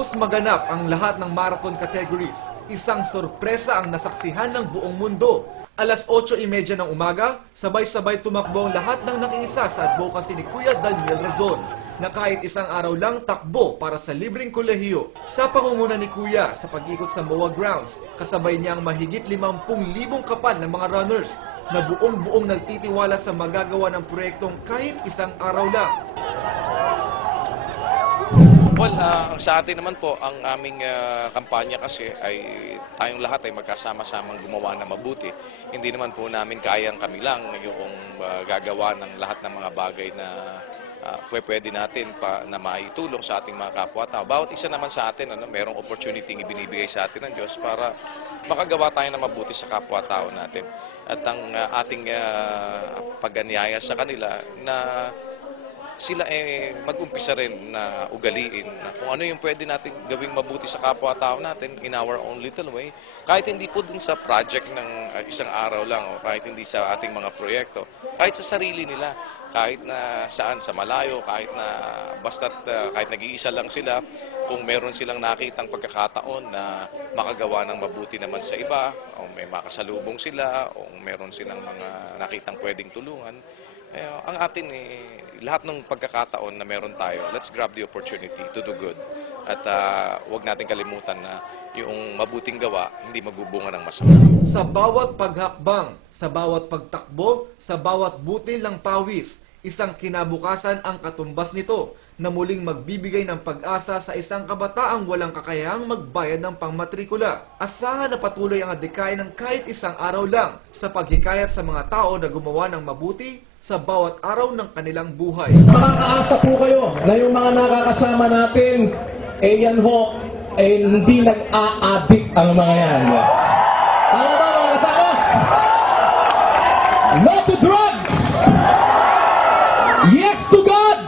Matapos maganap ang lahat ng marathon categories, isang sorpresa ang nasaksihan ng buong mundo. Alas 8:30 ng umaga, sabay-sabay tumakbo ang lahat ng nakiisa sa advocacy ni Kuya Daniel Razon na kahit isang araw lang takbo para sa libreng kolehiyo. Sa pangunguna ni Kuya sa pag-ikot sa MOA grounds, kasabay niya ang mahigit 50,000 kapal ng mga runners na buong-buong nagtitiwala sa magagawa ng proyektong kahit isang araw lang. Well, sa atin naman po, ang aming kampanya kasi ay tayong lahat ay magkasama-samang gumawa na mabuti. Hindi naman po namin kayang kami lang yung gagawa ng lahat ng mga bagay na pwede natin na maitulong sa ating mga kapwa-tao. Bawat isa naman sa atin, merong opportunity ibinibigay sa atin ng Diyos para makagawa tayo na mabuti sa kapwa-tao natin. At ang ating pag-anyaya sa kanila na sila mag-umpisa rin na ugaliin na kung ano yung pwede natin gawing mabuti sa kapwa-tao natin in our own little way. Kahit hindi po dun sa project ng isang araw lang o kahit hindi sa ating mga proyekto, kahit sa sarili nila, kahit na saan, sa malayo, kahit na basta't kahit nag-iisa lang sila, kung meron silang nakitang pagkakataon na makagawa ng mabuti naman sa iba, o may makasalubong sila, o meron silang mga nakitang pwedeng tulungan, ang atin lahat ng pagkakataon na meron tayo, let's grab the opportunity to do good. At huwag natin kalimutan na yung mabuting gawa, hindi magbubunga ng masama. Sa bawat paghakbang, sa bawat pagtakbo, sa bawat butil ng pawis, isang kinabukasan ang katumbas nito na muling magbibigay ng pag-asa sa isang kabataang walang kakayahang magbayad ng pangmatrikula. Asahan na patuloy ang adhikain ng kahit isang araw lang sa paghikayat sa mga tao na gumawa ng mabuti sa bawat araw ng kanilang buhay. Makakaasa po kayo na yung mga nakakasama natin, yan ho, hindi nag-a-addict ang mga yan. Tama ba mga kasama? No to drugs! Yes to God!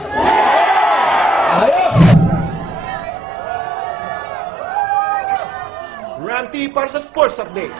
Ayos! Ranty para sa Sports Update.